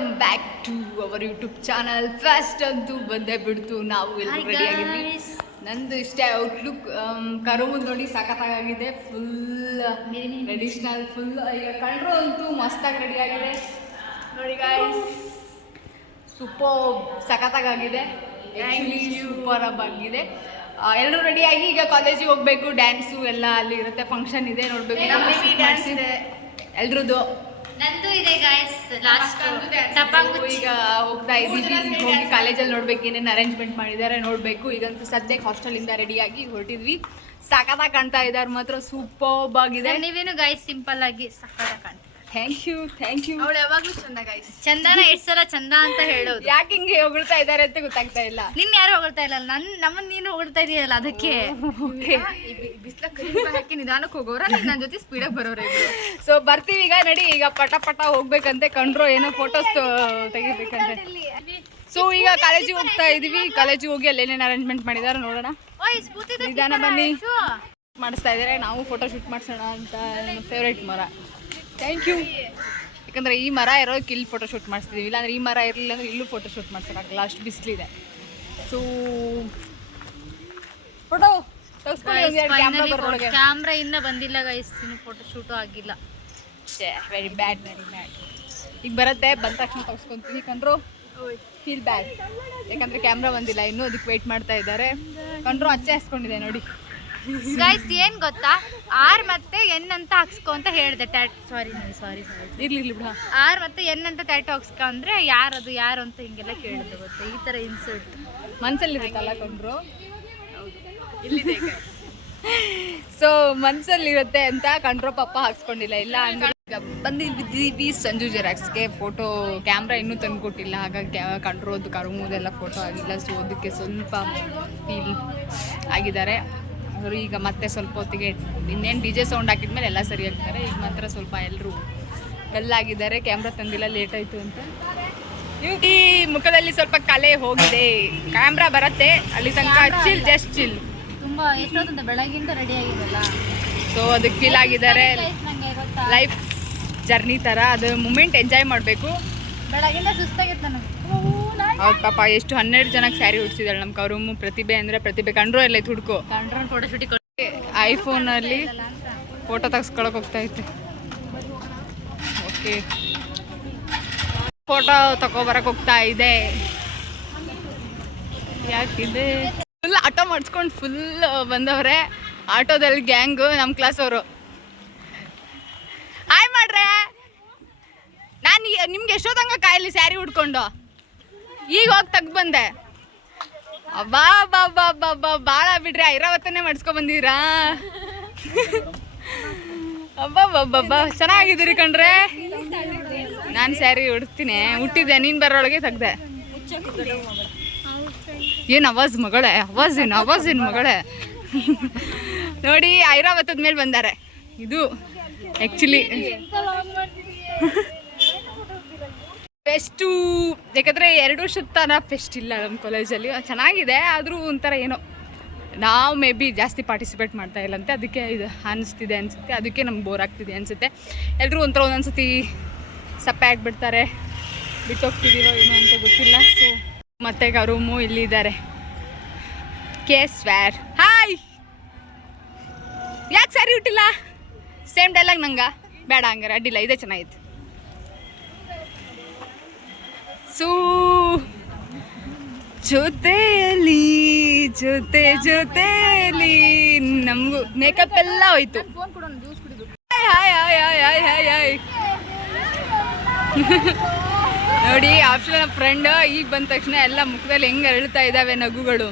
Welcome back to our YouTube channel. First ಅಂತೂ ಬಂದೇ ಬಿಡ್ತು, ನಾವು ಎಲ್ಲ ರೆಡಿ ಆಗಿದ್ವಿ. ನಂದು ಇಷ್ಟೇ ಔಟ್ಲುಕ್. ಕರುಮುಂದು ನೋಡಿ ಸಖತ್ತಾಗಿದೆ, ಫುಲ್ ಟ್ರೆಡಿಷ್ನಲ್, ಫುಲ್. ಈಗ ಕಂಡ್ರು ಅಂತೂ ಮಸ್ತಾಗಿ ರೆಡಿ ಆಗಿದೆ ನೋಡಿ ಗಾಯ್ಸ್. ಸೂಪರ್ ಸಖತ್ತಾಗಿದೆ, ಸೂಪರ್ ಆಗಿದೆ. ಎಲ್ಲರೂ ರೆಡಿಯಾಗಿ ಈಗ ಕಾಲೇಜಿಗೆ ಹೋಗ್ಬೇಕು. ಡ್ಯಾನ್ಸು ಎಲ್ಲ ಅಲ್ಲಿ ಇರುತ್ತೆ, ಫಂಕ್ಷನ್ ಇದೆ, ನೋಡ್ಬೇಕು. ಎಲ್ರದ್ದು ನಂದು ಇದೆ ಗಾಯ್ಸ್. ಲಾಸ್ಟ್ ಈಗ ಹೋಗ್ತಾ ಇದ್ದೀವಿ, ಹೋಗಿ ಕಾಲೇಜಲ್ಲಿ ನೋಡ್ಬೇಕು ಏನೇನು ಅರೇಂಜ್ಮೆಂಟ್ ಮಾಡಿದ್ದಾರೆ ನೋಡಬೇಕು. ಈಗಂತೂ ಸದ್ಯಕ್ಕೆ ಹಾಸ್ಟೆಲಿಂದ ರೆಡಿಯಾಗಿ ಹೊರಟಿದ್ವಿ. ಸಖತ್ತಾಗಿ ಕಾಣ್ತಾ ಇದ್ದಾರೆ ಮಾತ್ರ, ಸೂಪರ್ಬ್ ಆಗಿದೆ. ನೀವೇನು ಗಾಯ್ಸ್ ಸಿಂಪಲ್ ಆಗಿ ಸಖತ್ತಾಗಿ ಕಾಣ್ತೀವಿ. Thank you. ಅವಳು ಯಾವಾಗಲೂ ಚಂದ ಗಾಯ್ಸ್. ಚಂದನ ಎಷ್ಟು ಸಲ ಚಂದ ಅಂತ ಹೇಳೋದು. ಯಾಕೆ ಹಿಂಗೆ ಹೊಗಳ್ತಾ ಇದ್ದಾರೆ ಅಂತ ಗೊತ್ತಾಗ್ತಾ ಇಲ್ಲ. ನಿನ್ನ ಯಾರು ಹೊಗಳ್ತಾ ಇಲ್ಲ, ನಮ್ಮನ್ನ ನೀನು ಹೊಗಳ್ತಾ ಇದೆಯಲ್ಲ ಅದಕ್ಕೆ. ಬಿಸ್ಲ ಹಾಕಿ ನಿಧಾನಕ್ಕೆ ಹೋಗೋರ, ನನ್ನ ಜೊತೆ ಸ್ಪೀಡಾಗಿ ಬರೋರು. ಸೊ ಬರ್ತೀವಿ ಈಗ, ನಡಿ ಈಗ ಪಟ ಪಟ ಹೋಗ್ಬೇಕಂತೆ. ಕಂಡ್ರು ಏನೋ ಫೋಟೋಸ್ ತೆಗಿಬೇಕಂತೆ. ಸೊ ಈಗ ಕಾಲೇಜಿಗೆ ಹೋಗ್ತಾ ಇದೀವಿ. ಕಾಲೇಜಿಗೆ ಹೋಗಿ ಅಲ್ಲಿ ಏನೇನು ಅರೇಂಜ್ಮೆಂಟ್ ಮಾಡಿದಾರೆ ನೋಡೋಣ. ನಿಧಾನ ಬನ್ನಿ, ಮಾಡಿಸ್ತಾ ಇದ್ದಾರೆ. ನಾವು ಫೋಟೋ ಶೂಟ್ ಮಾಡಿಸೋಣ ಅಂತ. ನನ್ನ ಫೇವ್ರೇಟ್ ಮರ. Thank you. ಯಾಕಂದರೆ ಈ ಮರ ಇರೋದಕ್ಕೆ ಇಲ್ಲಿ ಫೋಟೋ ಶೂಟ್ ಮಾಡಿಸ್ತಿದ್ದೀವಿ. ಇಲ್ಲಾಂದ್ರೆ ಈ ಮರ ಇರಲಿಲ್ಲ ಅಂದರೆ ಇಲ್ಲೂ ಫೋಟೋ ಶೂಟ್ ಮಾಡ್ಸೋಕ್ಕಾಗಲ್ಲ, ಅಷ್ಟು ಬಿಸಿಲಿದೆ. ಸೊ ಫೋಟೋ ಕ್ಯಾಮ್ರಾ ಇನ್ನೂ ಬಂದಿಲ್ಲ ಗೈಸ್, ಇನ್ನು ಫೋಟೋ ಶೂಟು ಆಗಿಲ್ಲ. Very bad. ಈಗ ಬರುತ್ತೆ, ಬಂದ ತಕ್ಷಣ ತೆಗೆಸ್ಕೊತೀನಿ. ಕಂಡ್ರು ಫೀಲ್ ಬ್ಯಾಡ್, ಯಾಕಂದರೆ ಕ್ಯಾಮ್ರಾ ಬಂದಿಲ್ಲ ಇನ್ನೂ, ಅದಕ್ಕೆ ವೆಯ್ಟ್ ಮಾಡ್ತಾ ಇದ್ದಾರೆ. ಕಂಡ್ರು ಅಚ್ಚೆ ಹಾಸ್ಕೊಂಡಿದೆ ನೋಡಿ ಗೈಸ್. ಏನ್ ಗೊತ್ತಾ, ಆರ್ ಮತ್ತೆ ಎನ್ ಅಂತ ಹಾಕ್ಸ್ಕೊ ಅಂತ ಹೇಳಿದೆ. ಸಾರಿ ಇರ್ಲಿ ಬಿಡ. ಆರ್ ಮತ್ತೆ ಎನ್ ಅಂತ ಟ್ಯಾಟೋ ಹಾಕ್ಸ್ಕೊ ಅಂದ್ರೆ ಯಾರದು ಯಾರು ಅಂತ ಹಿಂಗೆಲ್ಲ ಕೇಳಿದೆ ಗೊತ್ತಾ. ಈ ತರ ಇನ್ಸಲ್ಟ್ ಮನ್ಸಲ್ಲಿ ಇರುತ್ತಲ್ಲ ಕಂಡ್ರು, ಇಲ್ಲಿದೆ. ಸೊ ಮನ್ಸಲ್ಲಿರುತ್ತೆ ಅಂತ ಕಂಡ್ರು ಪಾಪ ಹಾಕ್ಸ್ಕೊಂಡಿಲ್ಲ. ಇಲ್ಲ ಅಂದ್ರೆ ಬಂದಿದ್ದೀವಿ ಸಂಜು ಜೆರಾಕ್ಸ್ಗೆ. ಫೋಟೋ ಕ್ಯಾಮ್ರಾ ಇನ್ನೂ ತಂದು ಕೊಟ್ಟಿಲ್ಲ, ಹಾಗಾಗಿ ಕಂಡ್ರೋದು ಕರುಮುದೆಲ್ಲ ಫೋಟೋ ಆಗಿಲ್ಲ. ಸೊ ಅದಕ್ಕೆ ಸ್ವಲ್ಪ ಫೀಲ್ ಆಗಿದ್ದಾರೆ ಅವರು. ಈಗ ಮತ್ತೆ ಸ್ವಲ್ಪ ಹೊತ್ತಿಗೆ ಇನ್ನೇನು ಡಿ ಜೆ ಸೌಂಡ್ ಹಾಕಿದ್ಮೇಲೆ ಎಲ್ಲ ಸರಿ ಆಗ್ತಾರೆ. ಈಗ ಮಾತ್ರ ಸ್ವಲ್ಪ ಎಲ್ಲರೂ ಡಲ್ ಆಗಿದ್ದಾರೆ, ಕ್ಯಾಮ್ರಾ ತಂದಿಲ್ಲ, ಲೇಟ್ ಆಯಿತು ಅಂತ. ಈ ಮುಖದಲ್ಲಿ ಸ್ವಲ್ಪ ಕಲೆ ಹೋಗಿದೆ. ಕ್ಯಾಮ್ರಾ ಬರುತ್ತೆ ಅಲ್ಲಿ ತನಕ ಚಿಲ್, ಜಸ್ಟ್ ಚಿಲ್. ತುಂಬ ಎಷ್ಟೊತ್ತಂತ ಬೆಳಗಿಂದ ರೆಡಿ ಆಗಿರಲ್ಲ. ಸೊ ಅದಕ್ಕೆ ಫೀಲ್ ಆಗಿದ್ದಾರೆ. ಲೈಫ್ ಜರ್ನಿ ಥರ, ಅದು ಮೂಮೆಂಟ್ ಎಂಜಾಯ್ ಮಾಡಬೇಕು. ಬೆಳಗಿಂದ ಸುಸ್ತಾಗಿತ್ತು ನನಗೆ. ಹೌದು ಪಾಪ, ಎಷ್ಟು 12 ಜನಕ್ಕೆ ಸ್ಯಾರಿ ಉಡ್ಸಿದಾಳೆ ನಮ್ಮ ಕರುಮು. ಪ್ರತಿಭೆ ಅಂದರೆ ಪ್ರತಿಭೆ. ಕಂಡ್ರು ಎಲ್ಲ ಹುಡ್ಕೋ. ಫೋಟೋ ಶೂಟಿಂಗ್ ಐಫೋನಲ್ಲಿ ಫೋಟೋ ತೆಗೆಸ್ಕೊಳಕ್ಕೆ ಹೋಗ್ತಾ ಇತ್ತು. ಓಕೆ, ಫೋಟೋ ತಗೊಬರಕ್ಕೆ ಹೋಗ್ತಾ ಇದೆ. ಯಾಕಿದೆ ಫುಲ್ ಆಟೋ ಮಾಡಿಸ್ಕೊಂಡು ಫುಲ್ ಬಂದವ್ರೆ. ಆಟೋದಲ್ಲಿ ಗ್ಯಾಂಗು ನಮ್ಮ ಕ್ಲಾಸ್ ಅವರು. ಹಾಯ್ ಮಾಡ್ರೆ, ನಾನು ನಿಮ್ಗೆ ಎಷ್ಟೊತ್ತಂಗ ಕಾಯಲ್ಲಿ ಸ್ಯಾರಿ ಉಡ್ಕೊಂಡು ಈಗ ಹೋಗಿ ತೆಗ್ದು ಬಂದೆ. ಅಬ್ಬಾ ಬಾ ಬಾ ಬಾ ಬಾ ಭಾಳ ಬಿಡ್ರಿ, ಐರಾವತ್ತನ್ನೇ ಮಾಡಿಸ್ಕೊ ಬಂದಿರಾ. ಅಬ್ಬಾ ಬಬ್ಬಾ ಚೆನ್ನಾಗಿದ್ದೀರಿ ಕಣ್ರೆ. ನಾನು ಸ್ಯಾರಿ ಉಡ್ತೀನಿ, ಹುಟ್ಟಿದ್ದೆ ನೀನು ಬರೋಳಗೆ ತೆಗ್ದೆ. ಏನು ಅವಾಜ್ ಮಗಳೇ, ಅವಾಜ್ ಮಗಳೇ. ನೋಡಿ ಐರಾವತದ ಮೇಲೆ ಬಂದಾರೆ. ಇದು ಆ್ಯಕ್ಚುಲಿ ಫೆಸ್ಟು, ಯಾಕಂದರೆ 2 ವರ್ಷದ ತನಕ ಫೆಸ್ಟ್ ಇಲ್ಲ ನಮ್ಮ ಕಾಲೇಜಲ್ಲಿ. ಚೆನ್ನಾಗಿದೆ, ಆದರೂ ಒಂಥರ ಏನೋ ನಾವು ಮೇ ಬಿ ಜಾಸ್ತಿ ಪಾರ್ಟಿಸಿಪೇಟ್ ಮಾಡ್ತಾ ಇಲ್ಲಂತೆ, ಅದಕ್ಕೆ ಇದು ಅನಿಸ್ತಿದೆ ಅನಿಸುತ್ತೆ. ಅದಕ್ಕೆ ನಮ್ಗೆ ಬೋರ್ ಆಗ್ತಿದೆ ಅನಿಸುತ್ತೆ. ಎಲ್ಲರೂ ಒಂದೊಂದು ಸತಿ ಸಪ್ಪೆ ಆಗಿಬಿಡ್ತಾರೆ, ಬಿಟ್ಟೋಗ್ತಿದ್ದೀವೋ ಏನೋ ಅಂತ ಗೊತ್ತಿಲ್ಲ. ಸೊ ಮತ್ತೆ ಕರುಮು ಇಲ್ಲಿದ್ದಾರೆ. ಸ್ವ್ಯಾರ್ ಹಾಯ್. ಯಾಕೆ ಸ್ಯಾರಿ ಹುಟ್ಟಿಲ್ಲ? ಸೇಮ್ ಡೈಲಾಗ್ ನಂಗೆ ಬೇಡ, ಹಂಗಾರೆ ಅಡ್ಡಿಲ್ಲ, ಇದೇ ಚೆನ್ನಾಗಿತ್ತು. ಸೊ ಜೊತೆಯಲ್ಲಿ ನಮಗೂ ಮೇಕಪ್ ಎಲ್ಲ ಹೋಯ್ತು. Hi hi hi hi hi hi. ನೋಡಿ ಆಪ್ಷನ್ ಫ್ರೆಂಡ್ ಈಗ ಬಂದ ತಕ್ಷಣ ಎಲ್ಲ ಮುಖದಲ್ಲಿ ಹೆಂಗೆ ಅರಳ್ತಾ ಇದ್ದಾವೆ ನಗುಗಳು.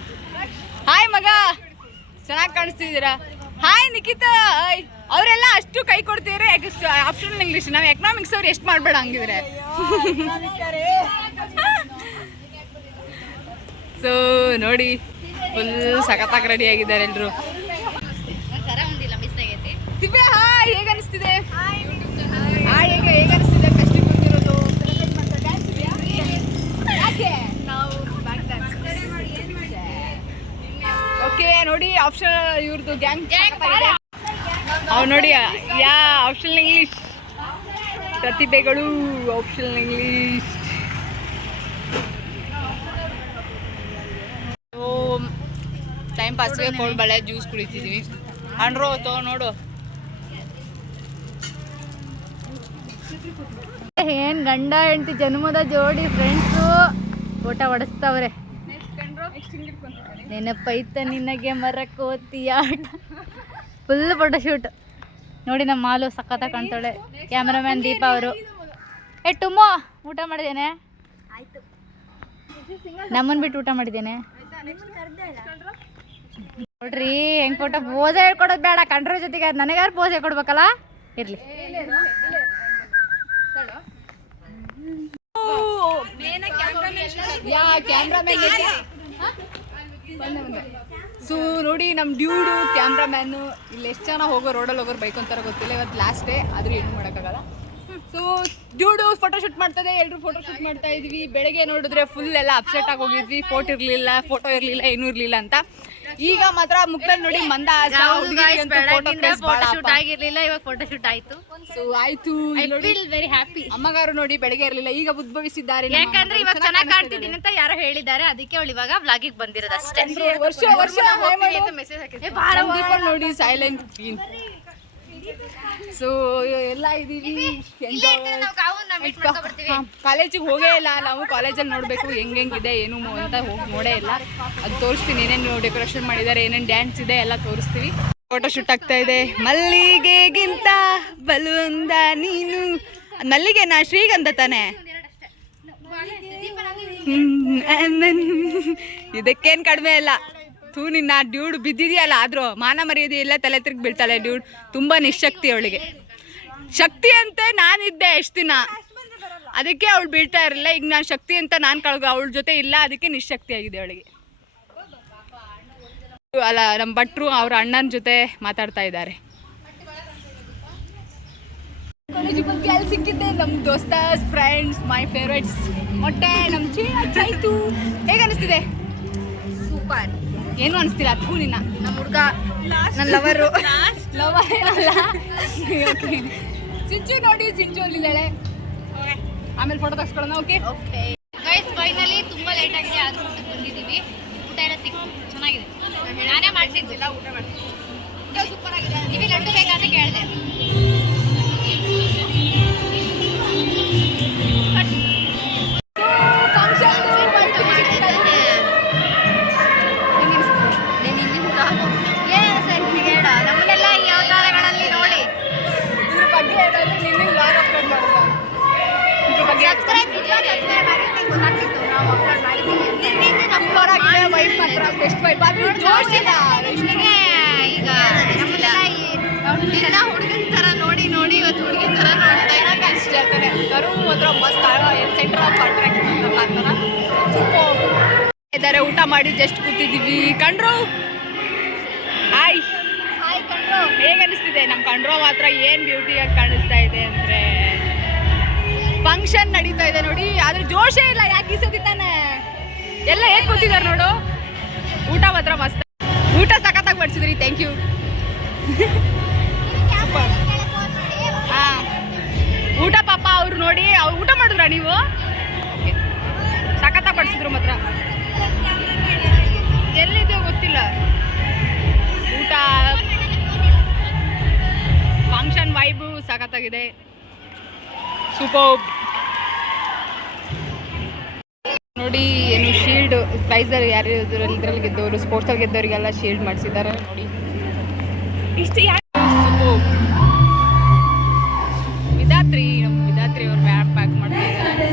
ಹಾಯ್ ಮಗ, ಚೆನ್ನಾಗಿ ಕಾಣಿಸ್ತಿದ್ದೀರಾ. ಹಾಯ್ ನಿಖಿತಾ. ಹಾಯ್. ಅವರೆಲ್ಲ ಅಷ್ಟು ಕೈ ಕೊಡ್ತೀರ ಆಪ್ಷನಲ್ ಇಂಗ್ಲೀಷ್. ನಾವು ಎಕನಾಮಿಕ್ಸ್ ಅವ್ರು ಎಷ್ಟು ಮಾಡಬೇಡ ಹಂಗಿದ್ರೆ. ಸೊ ನೋಡಿ ಫುಲ್ ಸಖತ್ತಾಗಿ ರೆಡಿ ಆಗಿದ್ದಾರೆ ಎಲ್ಲರೂ. ದಿವ್ಯಾ ಹಾಯ್, ಹೇಗೆ ಅನಿಸ್ತಿದೆ? ಹಾಯ್, ಹೇಗೆ ಅನಿಸ್ತಿದೆ? ಫೆಸ್ಟಿಗೆ ಬಂದಿರೋದು ಓಕೆ. ನೋಡಿ ಆಪ್ಷನ್ ಇವ್ರದ್ದು ಗ್ಯಾಂಗ್ ಅವ್ರು ನೋಡಿ. ಆಪ್ಷನಲ್ ಇಂಗ್ಲೀಷ್ ಪ್ರತಿಭೆಗಳು, ಆಪ್ಷನಲ್ ಇಂಗ್ಲೀಷ್ ಹಸಿವೆ ಕೋಳ್ಬಳೆ ಜ್ಯೂಸ್ ಕುಡಿತಿದ್ವಿ. ಅಂಡ್ರೋ ನೋಡು ಏನ್ ಗಂಡ ಹೆಂಡತಿ ಜನ್ಮದ ಜೋಡಿ ಫ್ರೆಂಡ್ಸು ಊಟ ಹೊಡೆಸ್ತವ್ರೆ. ನೆನಪೈತ ನಿನಗೆ ಮರಕೋತಿಯ ಆಟ. ಫುಲ್ ಫೋಟೋ ಶೂಟ್ ನೋಡಿ. ನಮ್ಮ ಮಾಲು ಸಖತ್ತಾಗಿ ಕಾಣ್ತಾಳೆ. ಕ್ಯಾಮ್ರಾಮ್ಯಾನ್ ದೀಪ ಅವರು. ಟುಮ್ಮೋ ಊಟ ಮಾಡಿದ್ದೇನೆ. ನಮ್ಮನ್ ಬಿಟ್ಟು ಊಟ ಮಾಡಿದ್ದೇನೆ ನೋಡ್ರಿ. ಹೆಂಗ್ ಫೋಟೋ ಪೋಸ ಹೇಳ್ಕೊಡೋದು ಬೇಡ, ಕಂಡ್ರ ಜೊತೆಗೆ ನನಗಾರು ಪೋಸ್ ಹೇಳ್ಕೊಡ್ಬೇಕಲ್ಲ. ಇರ್ಲಿ ಸೊ ನೋಡಿ ನಮ್ಮ ಡ್ಯೂಡು ಕ್ಯಾಮ್ರಾಮ್ಯಾನು. ಇಲ್ಲಿ ಎಷ್ಟು ಜನ ರೋಡಲ್ಲಿ ಹೋಗೋರು ಬೈಕ್ ಅಂತಾರ ಗೊತ್ತಿಲ್ಲ. ಇವತ್ತು ಲಾಸ್ಟ್ ಡೇ ಆದರೂ ಏನು ಮಾಡೋಕ್ಕಾಗಲ್ಲ. ಸೊ ಡ್ಯೂಡು ಫೋಟೋ ಶೂಟ್ ಮಾಡ್ತದೆ, ಎಲ್ಲರೂ ಫೋಟೋ ಶೂಟ್ ಮಾಡ್ತಾ ಇದ್ವಿ. ಬೆಳಗ್ಗೆ ನೋಡಿದ್ರೆ ಫುಲ್ ಎಲ್ಲ ಅಪ್ಸೆಟ್ ಆಗಿ ಹೋಗಿದ್ವಿ. ಫೋಟೋ ಇರಲಿಲ್ಲ ಏನೂ ಇರಲಿಲ್ಲ ಅಂತ. ಈಗ ಮಾತ್ರ ಮುಖದಲ್ಲಿ ನೋಡಿ ಮಂದ ಶೂಟ್ ಆಗಿರ್ಲಿಲ್ಲ, ಇವಾಗ ಫೋಟೋ ಶೂಟ್ ಆಯ್ತು. ಸೊ ಆಯ್ತು, ವೆರಿ ಹ್ಯಾಪಿ. ಅಮ್ಮಗಾರು ನೋಡಿ ಬೆಳಗ್ಗೆ ಇರಲಿಲ್ಲ, ಈಗ ಉದ್ಭವಿಸಿದ್ದಾರೆ. ಯಾಕಂದ್ರೆ ಇವಾಗ ಚೆನ್ನಾಗಿ ಕಾಣ್ತಿದ್ದೀನಿ ಅಂತ ಯಾರೋ ಹೇಳಿದ್ದಾರೆ, ಅದಕ್ಕೆ ಅವಳು ಇವಾಗ ವ್ಲಾಗಿಗೆ ಬಂದಿರೋದು ಅಷ್ಟೇ. ನೋಡಿ ಸೈಲೆಂಟ್ ಕ್ಲೀನ್. ಸೊ ಎಲ್ಲ ಇದೀವಿ. ಕಾಲೇಜಿಗೆ ಹೋಗೇ ಇಲ್ಲ ನಾವು. ಕಾಲೇಜಲ್ಲಿ ನೋಡಬೇಕು ಹೆಂಗಿದೆ ಏನು ಅಂತ ಹೋಗಿ ನೋಡೇ ಇಲ್ಲ. ಅದು ತೋರಿಸ್ತೀನಿ, ಏನೇನು ಡೆಕೋರೇಷನ್ ಮಾಡಿದ್ದಾರೆ, ಏನೇನು ಡ್ಯಾನ್ಸ್ ಇದೆ ಎಲ್ಲ ತೋರಿಸ್ತೀವಿ. ಫೋಟೋ ಶೂಟ್ ಆಗ್ತಾ ಇದೆ. ಮಲ್ಲಿಗೆಗಿಂತ ಬಲುಂದ ನೀನು. ಮಲ್ಲಿಗೆನಾ ಶ್ರೀಗಂಧ ತಾನೆ? ಇದಕ್ಕೇನು ಕಡಿಮೆ ಇಲ್ಲ. ನಿನ್ನ ಡ್ಯೂಡ್ ಬಿದ್ದಿದೆಯಲ್ಲ, ಆದರೂ ಮಾನ ಮರ್ಯಾದೆ ಎಲ್ಲ ತಲೆ ತಿರುಗಿ ಬೀಳ್ತಾಳೆ ಡ್ಯೂಡ್. ತುಂಬ ನಿಶಕ್ತಿ ಅವಳಿಗೆ. ಶಕ್ತಿ ಅಂತೆ ನಾನಿದ್ದೆ ಎಷ್ಟು ದಿನ, ಅದಕ್ಕೆ ಅವಳು ಬೀಳ್ತಾ ಇರಲಿಲ್ಲ. ಈಗ ನಾನು ಶಕ್ತಿ ಅಂತ ನಾನು ಅವಳ ಜೊತೆ ಇಲ್ಲ, ಅದಕ್ಕೆ ನಿಶಕ್ತಿ ಆಗಿದೆ ಅವಳಿಗೆ. ಅಲ್ಲ, ನಮ್ಮ ಭಟ್ರು ಅವ್ರ ಅಣ್ಣನ ಜೊತೆ ಮಾತಾಡ್ತಾ ಇದ್ದಾರೆ. ಕಾಲೇಜು ಬಗ್ಗೆ ಅಲ್ಲಿ ಸಿಕ್ಕಿದ್ದೆ ನಮ್ಮ ದೋಸ್ತಾಸ್, ಫ್ರೆಂಡ್ಸ್, ಮೈ ಫೇವ್ರೇಟ್ಸ್. ಮೊಟ್ಟೆ ನಮ್ಮ ಚೈತು ಹೇಗೆ ಅನಿಸ್ತಿದೆ? ಸೂಪರ್. ಏನು ಅನಿಸ್ತಿಲ್ಲ? ಅಥೂ ನಿನ್ನ ನಮ್ಮ ಹುಡುಗ ನನ್ನ ಲವರು ಅಲ್ಲ. ಸಿಂಚು ನೋಡಿ, ಸಿಂಚು ಅಲ್ಲಿದ್ದಾಳೆ. ಆಮೇಲೆ ಫೋಟೋ ತಗ್ಸ್ಕೊಳ್ಳೋಣ. ಓಕೆ ಗೈಸ್, ಫೈನಲಿ ತುಂಬ ಲೇಟ್ ಆಗಿದೆ, ಆದ್ರೂ ಊಟಕ್ಕೆ ಬಂದಿದ್ದೀವಿ. ಊಟ ಎಲ್ಲ ಸಿಕ್ತು, ಚೆನ್ನಾಗಿದೆ. ನಾನೇ ಮಾಡಿಸಿದ್ದಿಲ್ಲ, ಊಟ ಮಾಡ್ತೀನಿ. ಊಟ ಸೂಪರ್ ಆಗಿದೆ. ನಿಮಗೆ ಲಡ್ಡು ಬೇಕಾದ ಕೇಳಿದೆ. ಈಗ ಹುಡುಗನ ಥರ ನೋಡಿ ಇವತ್ತು ಹುಡುಗಿನ ಥರ ನೋಡ್ತಾ ಇರ್ತಾರೆ. ಮಸ್ತ್ ಸೆಂಟರ್ ಆಫ್ ಅಟ್ರಾಕ್ಷನ್ ಇದ್ದಾರೆ. ಊಟ ಮಾಡಿ ಜಸ್ಟ್ ಕೂತಿದ್ದೀವಿ. ಕಂಡ್ರು ಹಾಯ್ ಹಾಯ್ ಕಂಡ್ರು. ಹೇಗೆ ಅನಿಸ್ತಿದೆ? ನಮ್ಮ ಕಂಡ್ರು ಮಾತ್ರ ಏನು ಬ್ಯೂಟಿಯಾಗಿ ಕಾಣಿಸ್ತಾ ಇದೆ ಅಂದರೆ. ಫಂಕ್ಷನ್ ನಡೀತಾ ಇದೆ ನೋಡಿ, ಆದ್ರೆ ಜೋಶೇ ಇಲ್ಲ. ಯಾಕೆ ಈ ಸತಿ ತಾನೆ ಎಲ್ಲ ಹೇಗೆ ಕೂತಿದ್ದಾರೆ ನೋಡು. ಊಟ ಮಾತ್ರ ಮಸ್ತ್. ಊಟ ಸಖತ್ತಾಗಿ ಬಡಿಸಿದ್ರಿ, ಥ್ಯಾಂಕ್ ಯು. ಹಾಂ, ಊಟ ಪಾಪ ಅವ್ರು ನೋಡಿ. ಅವ್ರು ಊಟ ಮಾಡಿದ್ರಾ ನೀವು? ಸಖತ್ತಾಗಿ ಬಡಿಸಿದ್ರು ಮಾತ್ರ. ಎಲ್ಲಿದೆಯೋ ಗೊತ್ತಿಲ್ಲ. ಊಟ ಫಂಕ್ಷನ್ ವೈಬು ಸಖತ್ತಾಗಿದೆ. ಸೂಪರ್ ನೋಡಿ. ಏನು ಶೀಲ್ಡ್ ಪ್ರೈಸರ್ ಯಾರು ಇದರಲ್ಲಿ ಗೆದ್ದವರು, ಸ್ಪೋರ್ಟ್ಸಲ್ಲಿ ಗೆದ್ದವರಿಗೆಲ್ಲ ಶೀಲ್ಡ್ ಮಾಡಿಸಿದ್ದಾರೆ ನೋಡಿ. ಇಷ್ಟು ವಿಧಾತ್ರಿ, ನಮ್ಮ ವಿಧಾತ್ರಿ ಅವ್ರು ಬ್ಯಾಗ್ ಪ್ಯಾಕ್ ಮಾಡ್ತಾ ಇದ್ದಾರೆ.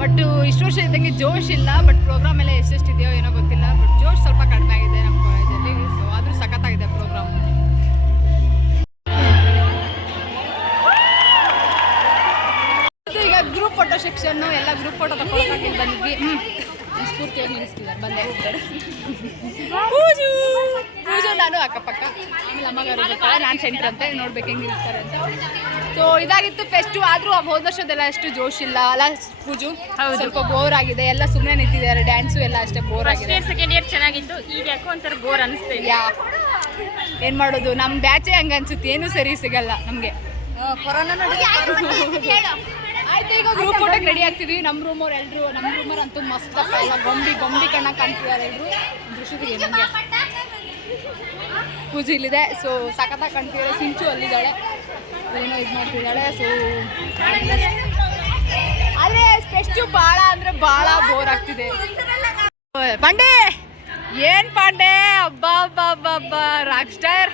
ಬಟ್ ಇಷ್ಟು ವರ್ಷ ಇದ್ದಂಗೆ ಜೋಶ್ ಇಲ್ಲ. ಬಟ್ ಪ್ರೋಗ್ರಾಮ್ ಎಲ್ಲ ಎಷ್ಟೆಷ್ಟಿದೆಯೋ ಏನೋ ಗೊತ್ತಿಲ್ಲ. ಬಟ್ ಜೋಶ್ ಸ್ವಲ್ಪ ಕಡಿಮೆ ಆಗಿದೆ ನಮ್ಮ ಕಾಲೇಜಲ್ಲಿ. ಸೊ ಆದರೂ ಸಖತ್ತಾಗಿದೆ ಪ್ರೋಗ್ರಾಮ್. ಈಗ ಗ್ರೂಪ್ ಫೋಟೋ ಸೆಕ್ಷನ್ನು ಎಲ್ಲ ಗ್ರೂಪ್ ಫೋಟೋ ತಗೊಳಕ್ಕೆ ಬಂದಿದ್ವಿ. ಸ್ಫೂರ್ತಿಯಾಗಿ ನಿಲ್ಲಿಸ್ತಿದ್ದಾರೆ, ಬಂದೇ ಹೋಗ್ತಾರೆ. ಪೂಜು ನಾನು ಅಕ್ಕಪಕ್ಕ. ಆಮೇಲೆ ಅಮ್ಮಗಾರು ಬರ್ತಾರೆ, ನಾನು ಸೆಂಟ್ರ್ ಅಂತ ನೋಡ್ಬೇಕು ಹೆಂಗಿರ್ತಾರೆ ಅಂತ. ಸೊ ಇದಾಗಿತ್ತು ಫೆಸ್ಟು. ಆದರೂ ಹೋದ ವರ್ಷದೆಲ್ಲ ಅಷ್ಟು ಜೋಶ್ ಇಲ್ಲ ಅಲ್ಲ ಪೂಜು? ಸ್ವಲ್ಪ ಬೋರ್ ಆಗಿದೆ. ಎಲ್ಲ ಸುಮ್ಮನೆ ನಿಂತಿದ್ದಾರೆ. ಡ್ಯಾನ್ಸು ಎಲ್ಲ ಅಷ್ಟೇ ಬೋರ್ ಆಗಿದೆ. ಸೆಕೆಂಡ್ ಇಯರ್ ಚೆನ್ನಾಗಿತ್ತು, ಈಗ ಯಾಕೋ ಒಂಥರ ಬೋರ್ ಅನಿಸ್ತಾ ಇದೆ. ಏನು ಮಾಡೋದು, ನಮ್ಮ ಬ್ಯಾಚೇ ಹಂಗೆ ಅನ್ಸುತ್ತೆ. ಏನೂ ಸರಿ ಸಿಗಲ್ಲ ನಮಗೆ. ಕೊರೋನಾ ಆಯ್ತು, ಈಗ ಗ್ರೂಪ್ ಫೋಟೋಗೆ ರೆಡಿ ಆಗ್ತಿದ್ವಿ. ನಮ್ಮ ರೂಮವ್ರು ಎಲ್ಲರೂ, ನಮ್ಮ ರೂಮರ್ ಅಂತೂ ಮಸ್ತ್ ಎಲ್ಲ ಗೊಂಬಿ ಕಣ್ಣ ಕಾಣ್ತಿದ್ದಾರೆ ಎಲ್ಲರೂ. ದೃಶ್ಯದಿಗೆ ನನಗೆ ಪೂಜೆ ಇಲ್ಲಿದೆ. ಸೊ ಸಖತ್ತಾಗಿ ಕಾಣ್ತಿದ್ದಾರೆ. ಸಿಂಚು ಅಲ್ಲಿದ್ದಾಳೆ, ಏನೋ ಇದು ಮಾಡ್ತಿದ್ದಾಳೆ. ಸೊ ಆದರೆ ಸ್ಪೆಷ್ಟು ಭಾಳ ಅಂದರೆ ಭಾಳ ಬೋರ್ ಆಗ್ತಿದೆ. ಪಾಂಡೆ ಏನು ಪಾಂಡೆ, ಅಬ್ಬಾ ಅಬ್ಬಾ ಅಬ್ಬಾ ಅಬ್ಬಾ ರಾಕ್ ಸ್ಟಾರ್.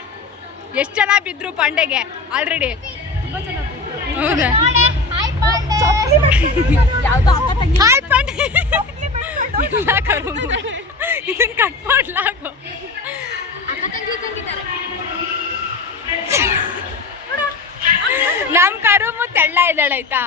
ಎಷ್ಟು ಜನ ಬಿದ್ರು ಪಾಂಡೆಗೆ ಆಲ್ರೆಡಿ? ಹೌದಾ? ಹಾಯ್ ಪಾಂಡೆ, ಇದನ್ನ ಕಟ್ ಮಾಡ್ಲಾಗು. ನಮ್ಮ ಕರುಮು ತೆಳ್ಳ ಇದ್ದಾಳೆ ಆಯ್ತಾ.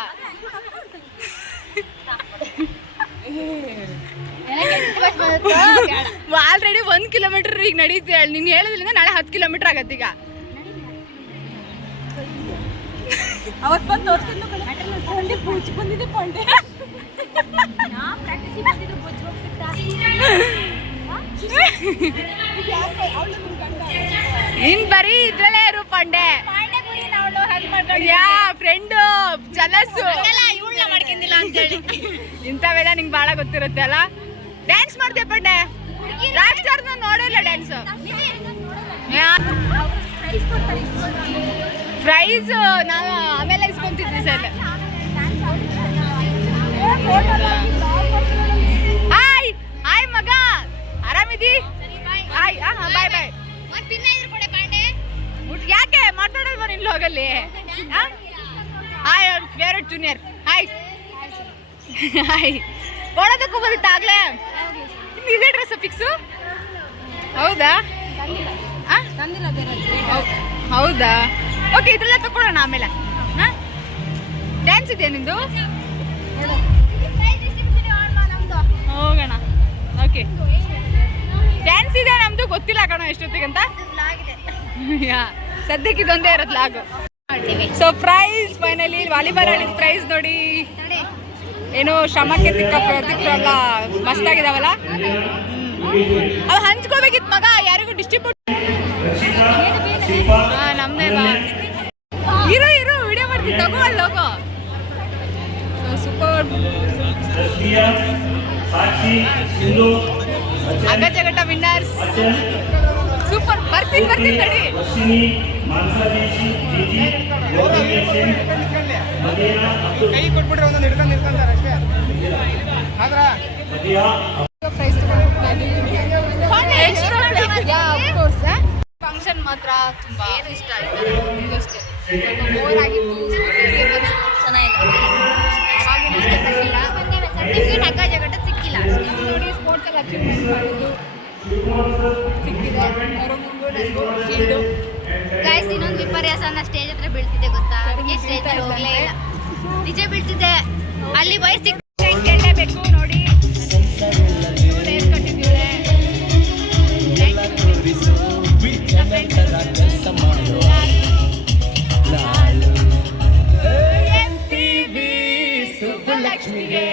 ಆಲ್ರೆಡಿ 1 ಕಿಲೋಮೀಟರ್ ಈಗ ನಡೀತೀಯ. ನೀನು ಹೇಳೋದ್ರಿಂದ ನಾಳೆ 10 ಕಿಲೋಮೀಟರ್ ಆಗತ್ತೆ ಈಗ. ಅವತ್ತು ಬಂದು ಬಂದಿದೆ ಪಾಂಡೆ. ನೀನ್ ಬರೀ ಇದ್ರಲ್ಲೇ ಇರು ಪಾಂಡೆ. ಯಾ ಫ್ರೆಂಡು ಜಲಸ್ಸು ಮಾಡ್ಕೊಂಡಿಲ್ಲ ಅಂತೇಳಿ ಇಂಥವೆಲ್ಲ ನಿಂಗೆ ಭಾಳ ಗೊತ್ತಿರುತ್ತೆ ಅಲ್ಲ. ಡ್ಯಾನ್ಸ್ ಮಾಡ್ತೀಯ ಪಾಂಡೆ? ರಾಕ್ ಸ್ಟಾರ್ ನೋಡಿಲ್ಲ ಡ್ಯಾನ್ಸ್. ಪ್ರೈಸ್ ನಾವು ಆಮೇಲೆ ಇಸ್ಕೊಂತಿದ್ವಿ ಸರ್. ಹಾಯ್ ಹಾಯ್ ಮಗ, ಆರಾಮಿದಿ? ಹಾಯ್. ಬಾಯ್ ಬಾಯ್. ಯಾಕೆ ಮಾತಾಡೋದು ಬರೀ ಇಲ್ಲಿ ಹೋಗಲ್ಲಿ? ಹಾಯ್ ಅವ್ರ ಫೇವ್ರೆಟ್ ಜೂನಿಯರ್. Hi hi. ಓಡೋದಕ್ಕೂ ಬಂದಿತ್ತ ಆಗ್ಲೇ? ಇದೇ ಡ್ರೆಸ್ ಫಿಕ್ಸು? ಹೌದಾ? ಹೌದಾ? ಓಕೆ, ಇದ್ರಲ್ಲೇ ತಗೊಳ್ಳೋಣ ಆಮೇಲೆ. ಡ್ಯಾನ್ಸ್ ಇದೆಯಾ ನಿಂದು? ಹೋಗೋಣ. ಓಕೆ, ಡ್ಯಾನ್ಸ್ ಇದೆ ನಮ್ದು, ಗೊತ್ತಿಲ್ಲ ಕಣೋ ಎಷ್ಟೊತ್ತಿಗಂತ. ಯಾ ಸದ್ಯಕ್ಕೆ ಇದೊಂದೇ ಇರೋದು ಲಾಗು. ಸೊ ಪ್ರೈಸ್ ಫೈನಲಿ ವಾಲಿಬಾಲ್ ಆಡಿದ ಪ್ರೈಸ್ ನೋಡಿ. ಏನೋ ಶ್ರಮಕ್ಕೆ ತಿಕ್ಕ ಪ್ರತಿಫಲ ಮಸ್ತಾಗಿದಾವಲ್ಲ. ಅವು ಹಂಚ್ಕೋಬೇಕಿತ್ತು ಮಗ, ಯಾರಿಗೂ ಡಿಸ್ಟ್ರಿಬ್ಯೂಟ್. ನಮ್ದೇ ಬಾ. ಇರು ವಿಡಿಯೋ ಮಾಡ್ತೀನಿ, ತಗೋ ಅಲ್ಲಿ ಹೋಗೋ. ಸೂಪರ್ ಅಗಜಗಟ ವಿನ್ನರ್ಸ್. ಸೂಪರ್. ಬರ್ತೀನಿ ತಡಿ. ಕೈ ಕೊಟ್ಬಿಟ್ರೆ ಒಂದೊಂದು ಹಿಡ್ಕೊಂತಾರೆ ಅಷ್ಟೇ. ಫಂಕ್ಷನ್ ಮಾತ್ರ ತುಂಬಾ ಇಷ್ಟ ಆಯ್ತು. ಇದಷ್ಟೇ ಬೋರ್ ಆಗಿತ್ತು, ಜಗಟ ಸಿಕ್ಕಿಲ್ಲ ನೋಡಿ. ಸ್ಪೋರ್ಟ್ಸ್ ಅಲ್ಲಿ ಅಚೀವ್ಮೆಂಟ್ ಮಾಡೋದು ಸಿಕ್ಕಿದೆ. ಶೀಲ್ಡು. ಗೈಸ್, ಇನ್ನೊಂದು ವಿಪರ್ಯಾಸ, ಸ್ಟೇಜ್ ಹತ್ರ ಬೀಳ್ತಿದ್ದೆ ಗೊತ್ತಾ? ಅದಕ್ಕೆ ಸ್ಟೇಜ್ ಅಲ್ಲಿ ಹೋಗ್ಲೇ ಇಲ್ಲ. ನಿಜ ಬೀಳ್ತಿದ್ದೆ. ಅಲ್ಲಿ ವೈರ್ ಬೇಕು ನೋಡಿ. ಲೇಸ್ ಕಟ್ಟಿದ್ದೀವಿ. ಲಕ್ಷ್ಮಿಗೆ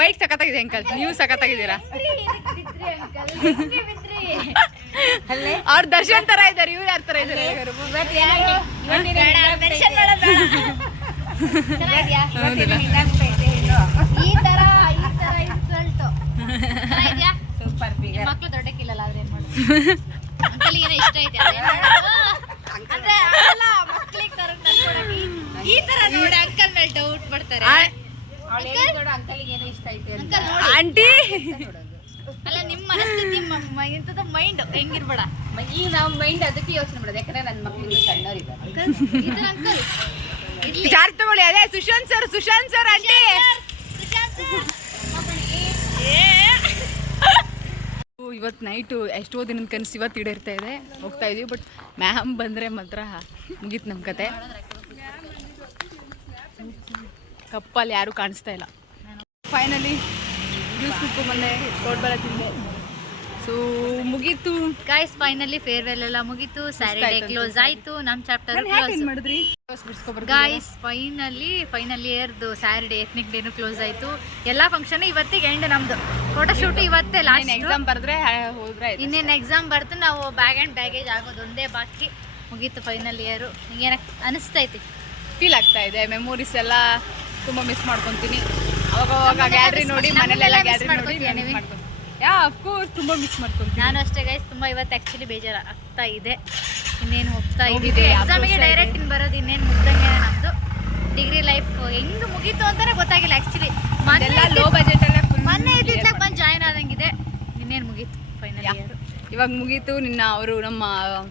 ಬೈಕ್ ಸಖತ್ತಾಗಿದೆ ಅಂಕಲ್, ನೀವು ಸಖತ್ತಾಗಿದ್ದೀರಾ. ಅವ್ರ ದರ್ಶನ್ ತರ ಇದ್ದಾರೆ, ಇವ್ರು ಯಾರ ತರ ಇದ್ದಾರೆ? Super figure. ಮಕ್ಳು ದೊಡ್ಡಕ್ಕಿಲ್ಲಲ್ಲ ಆದ್ರೆ ಏನ್ ಮಾಡೋದು? ಅಂಕಲ್ ಏನೋ ಇಷ್ಟ ಐತೆ ಅಂದ್ರೆ ಮಕ್ಳಿಗೆ ಈ ತರ ನೋಡಿ ಅಂಕಲ್ ಮೇಲೆ ಡೌಟ್ ಬರ್ತಾರೆ. ಅಂಕಲ್ಗೆ ಏನೋ ಇಷ್ಟ ಐತೆ ಅಂತ. ಅಂಕಲ್ ನೋಡಿ ಆಂಟಿ ಅಲ್ಲ ನಿಮ್ಮ ಮನಸ್ಥಿತಿ ಇಂಥದ್ದು ಮೈಂಡ್ ಹೆಂಗಿರ್ಬೇಡ. ಈಗ ನಾವು ಮೈಂಡ್ ಅದಕ್ಕೆ ಯೋಚನೆ ಮಾಡೋದು, ಯಾಕಂದ್ರೆ ನನ್ನ ಮಕ್ಕಳು ಸಣ್ಣವರಿದ್ದಾರೆ. ಅಂಕಲ್ ಚಾರ್ಜ್ ತಗೊಳ್ಳಿ. ಅದೇ ಸುಶಾಂತ್ ಸರ್ ಆಂಟಿ. ಇವತ್ತು ನೈಟು ಎಷ್ಟೋ ದಿನದ ಕನಸು ಇವತ್ತು ಈಡೇರ್ತಾ ಇದೆ. ಹೋಗ್ತಾ ಇದೀವಿ, ಬಟ್ ಮ್ಯಾಮ್ ಬಂದರೆ ಮಾತ್ರ ಮುಗೀತು ನಮ್ಮ ಕತೆ. ಕಪ್ಪಲ್ಲಿ ಯಾರೂ ಕಾಣಿಸ್ತಾ ಇಲ್ಲ. ಫೈನಲಿ ಜ್ಯೂಸ್ ಕುಡ್ಕೊಂಡ್ಬಂದೆ, ಕೋಡ್ಬಲ ತಿಂದೆ. ಸೊ ಮುಗೀತು ಗೈಸ್, ಫೈನಲಿ ಫೇರ್ವೆಲ್ ಎಲ್ಲ ಮುಗೀತು, ಸ್ಯಾಟರ್ಡೇ ಕ್ಲೋಸ್ ಆಯ್ತು, ನಮ್ಮ ಚಾಪ್ಟರ್ ಕ್ಲೋಸ್. ಮಾಡಿದ್ರಿ ಗೈಸ್ ಫೈನಲ್ ಇಯರ್ದು ಸ್ಯಾಟರ್ಡೇ ಎತ್ನಿಕ್ ಡೇನು ಕ್ಲೋಸ್ ಆಯ್ತು. ಎಲ್ಲ ಫಂಕ್ಷನ್ ಇವತ್ತಿಗೆ ಎಂಡ್. ನಮ್ದು ಫೋಟೋ ಶೂಟ್ ಇವತ್ತೇ ಲಾಸ್ಟ್. ಎಕ್ಸಾಮ್ ಬರೆದ್ರೆ ಹೋದ್ರೆ ಇನ್ನೇನು ಎಕ್ಸಾಮ್ ಬರ್ತು, ನಾವು ಬ್ಯಾಗ್ ಆ್ಯಂಡ್ ಬ್ಯಾಗೇಜ್ ಆಗೋದು ಒಂದೇ ಬಾಕಿ. ಮುಗೀತು ಫೈನಲ್ ಇಯರು. ನಿಂಗೇನ ಅನಿಸ್ತೈತಿ? ಫೀಲ್ ಆಗ್ತಾ ಇದೆ. ಮೆಮೊರೀಸ್ ಎಲ್ಲ ತುಂಬ ಮಿಸ್ ಮಾಡ್ಕೊತೀನಿ. ಅವಾಗ ಗ್ಯಾಲರಿ ನೋಡಿ, ಮನೇಲೆಲ್ಲ ಗ್ಯಾಲರಿ ನೋಡಿ ಮಾಡ್ಕೊತೀನಿ. ಅಫ್ಕೋರ್ಸ್ ತುಂಬ ಮಿಸ್ ಮಾಡ್ಕೊತೀನಿ. ನಾನು ಅಷ್ಟೇ ಗೈಸ್, ತುಂಬ ಇವತ್ತು ಆ್ಯಕ್ಚುಲಿ ಬೇಜಾರು ಆಗ್ತಾ ಇದೆ. ಇನ್ನೇನು ಹೋಗ್ತಾ ಇದ್ದೀವಿ ಹೋಗಿದೆ, ಎಕ್ಸಾಮಿಗೆ ಡೈರೆಕ್ಟ್ ಇನ್ನು ಬರೋದು. ಇನ್ನೇನು ಮುಗ್ದಂಗೆ ನಮ್ಮದು ಡಿಗ್ರಿ ಲೈಫ್ ಹೆಂಗೆ ಮುಗೀತು ಅಂತಲೇ ಗೊತ್ತಾಗಿಲ್ಲ ಆ್ಯಕ್ಚುಲಿ. ಎಲ್ಲ ಲೋ ಬಜೆಟಲ್ಲೇ ಮೊನ್ನೆ ಇದ್ದಿದ್ದಾಗ ಬಂದು ಜಾಯ್ನ್ ಆದಂಗಿದೆ. ಇನ್ನೇನು ಮುಗೀತು ಫೈನಲ್ ಇಯರ್. ಇವಾಗ ಮುಗೀತು. ಅವರು ನಮ್ಮ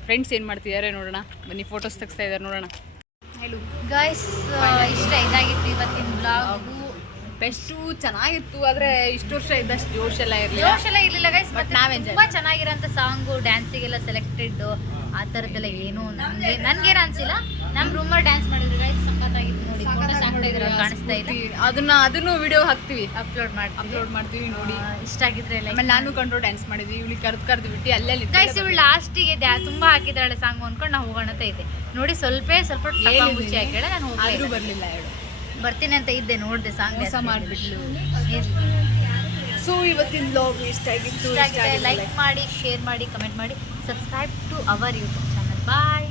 ಫ್ರೆಂಡ್ಸ್ ಏನು ಮಾಡ್ತಿದ್ದಾರೆ ನೋಡೋಣ ಬನ್ನಿ. ಫೋಟೋಸ್ ತೆಗಿಸ್ತಾ ಇದ್ದಾರೆ ನೋಡೋಣ. ಹೇಳು ಗೈಸ್, ಇಷ್ಟ ಇದಾಗಿತ್ತು ಇವತ್ತಿನ ಬ್ಲಾಗು. ಬೆಸ್ಟು ಚೆನ್ನಾಗಿತ್ತು, ಆದರೆ ಇಷ್ಟು ವರ್ಷ ಇದ್ದಷ್ಟು ಜೋಶ್ ಎಲ್ಲ ಇರಲಿಲ್ಲ. ಜೋಶ್ ಎಲ್ಲ ಇರಲಿಲ್ಲ ಗೈಸ್. ಬಟ್ ನಾವೇ ತುಂಬ ಚೆನ್ನಾಗಿರೋಂಥ ಸಾಂಗು, ಡ್ಯಾನ್ಸಿಗೆಲ್ಲ ಸೆಲೆಕ್ಟೆಡ್ ಆ ಥರದ್ದೆಲ್ಲ ಏನೂ ನನಗೇನು ಅನಿಸಿಲ್ಲ. ನಮ್ಮ ರೂಮರ್ ಡ್ಯಾನ್ಸ್ ಮಾಡಿದ್ರು ಗೈಸ್, ಸಖತ್ತಾಗಿತ್ತು. ನೋಡಿ ಫೋಟೋಸ್ ಆಗ್ತಾ ಇದ್ರೆ ಕಾಣಿಸ್ತಾ ಇದೆ. ಅದನ್ನು ವಿಡಿಯೋ ಹಾಕ್ತೀವಿ, ಅಪ್ಲೋಡ್ ಮಾಡ್ತೀವಿ ನೋಡಿ. ಇಷ್ಟ ಆಗಿದ್ರೆ ಲೈಕ್. ಆಮೇಲೆ ನಾನು ಕಂಡ್ರು ಡ್ಯಾನ್ಸ್ ಮಾಡಿದ್ವಿ. ಇವಳಿಗೆ ಕರೆದು ಬಿಟ್ಟು ಅಲ್ಲಲ್ಲಿ ಗೈಸ್, ಇವಳು ಲಾಸ್ಟಿಗೆ ತುಂಬ ಹಾಕಿದ್ದಾಳೆ ಸಾಂಗ್ ಅನ್ಕೊಂಡು ನಾವು ಹೋಗೋಣ ಅಂತ ಇದ್ದೆ. ನೋಡಿ ಸ್ವಲ್ಪ ಮುಚ್ಚಿ ಹಾಕೇಳ. ನಾನು ಆದರೂ ಬರಲಿಲ್ಲ. ಬರ್ತೀನಿ ಅಂತ ಇದ್ದೆ, ನೋಡಿದೆ ಸಾಂಗ್ ಮೋಸ ಮಾಡಿಬಿಟ್ಲು. ಸೊ ಇವತ್ತಿನ ಬ್ಲಾಗ್ ಇಷ್ಟ ಆಗಿತ್ತು. ಲೈಕ್ ಮಾಡಿ, ಶೇರ್ ಮಾಡಿ, ಕಮೆಂಟ್ ಮಾಡಿ, subscribe to our YouTube channel. Bye.